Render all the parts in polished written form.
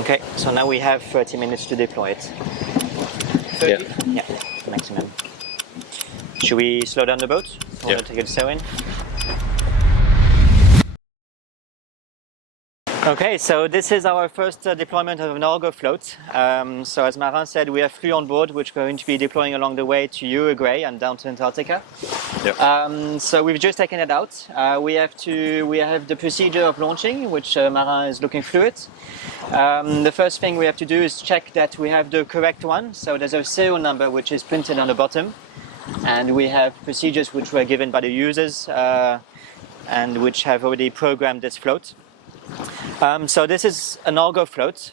Okay, so now we have 30 minutes to deploy it. 30? Yeah, maximum. Should we slow down the boat? Or take it sail in? Okay, so this is our first deployment of an Argo float. So as Marin said, we have 3 on board, which we're going to be deploying along the way to Uruguay and down to Antarctica. Yep. So we've just taken it out. We have the procedure of launching, which Marin is looking through it. The first thing we have to do is check that we have the correct one. So there's a serial number which is printed on the bottom, and we have procedures which were given by the users and which have already programmed this float. So this is an Argo float.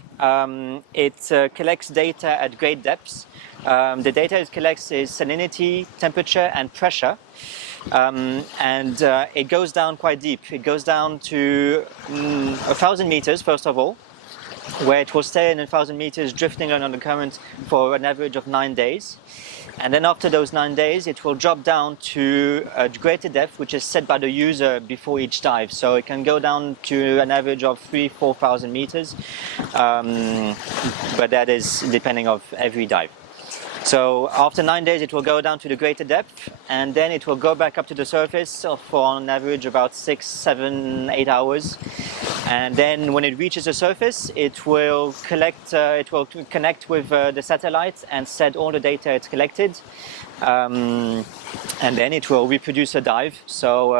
It collects data at great depths. The data it collects is salinity, temperature, and pressure. And it goes down quite deep. It goes down to 1,000 meters, first of all, where it will stay in 1,000 meters drifting along the current for an average of 9 days. And then after those 9 days, it will drop down to a greater depth, which is set by the user before each dive. So it can go down to an average of 3,000–4,000 meters, but that is depending on every dive. So after 9 days, it will go down to the greater depth, and then it will go back up to the surface for on average about 6, 7, 8 hours. And then when it reaches the surface, it will connect with the satellite and set all the data it's collected. And then it will reproduce a dive. So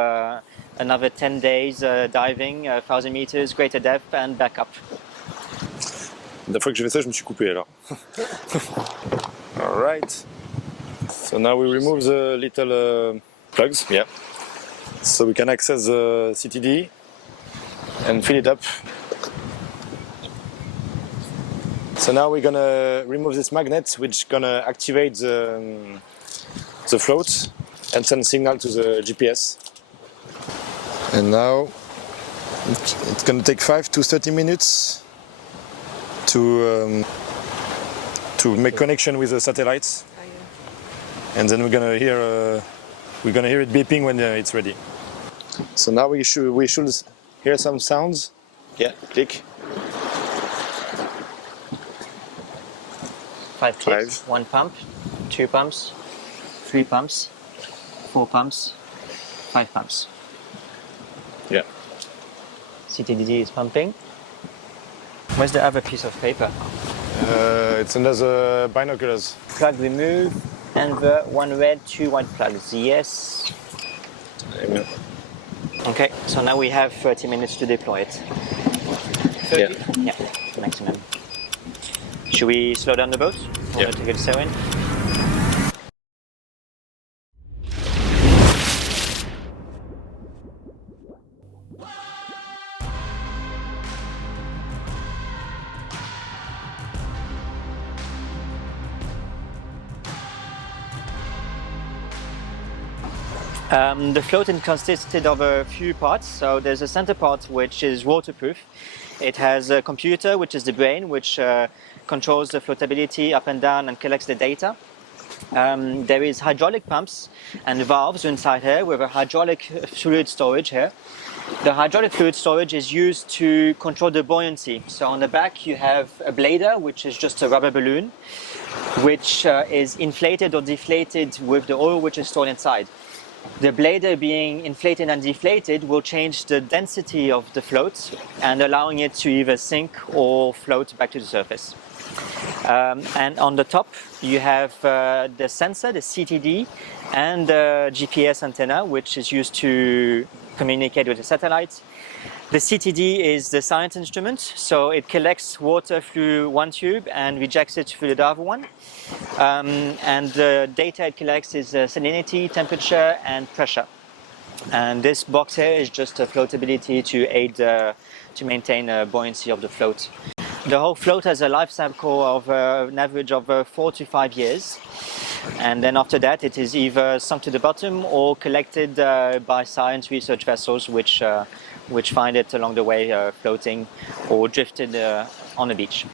another 10 days diving, 1,000 meters, greater depth, and back up. La fois que j'ai fait ça, je me suis coupé alors. Alright. So now we remove the little plugs. Yeah. So we can access the CTD and fill it up. So now we're gonna remove this magnet, which gonna activate the float and send signal to the GPS. And now it's gonna take 5 to 30 minutes to make connection with the satellites, and then we're gonna hear it beeping when it's ready. So now we should hear some sounds. Yeah, click. 5 clicks, 1 pump, 2 pumps, 3 pumps, 4 pumps, 5 pumps. Yeah. CTDD is pumping. Where's the other piece of paper? It's under the binoculars. Plug removed, and the 1 red, 2 white plugs. Yes. Amen. Okay, so now we have 30 minutes to deploy it. 30? Yeah, maximum. Should we slow down the boat? Or take it sail in? The float consisted of a few parts. So there's a center part which is waterproof. It has a computer, which is the brain, which controls the floatability up and down and collects the data. There is hydraulic pumps and valves inside here with a hydraulic fluid storage here. The hydraulic fluid storage is used to control the buoyancy. So on the back you have a blader, which is just a rubber balloon, which is inflated or deflated with the oil which is stored inside. The blader being inflated and deflated will change the density of the float and allowing it to either sink or float back to the surface. And on the top you have the sensor, the CTD, and the GPS antenna, which is used to communicate with the satellite. The CTD is the science instrument, so it collects water through one tube and rejects it through the other one. And the data it collects is salinity, temperature, and pressure. And this box here is just a floatability to aid to maintain buoyancy of the float. The whole float has a life cycle of an average of 4 to 5 years. And then after that, it is either sunk to the bottom or collected by science research vessels, which find it along the way floating or drifted on the beach.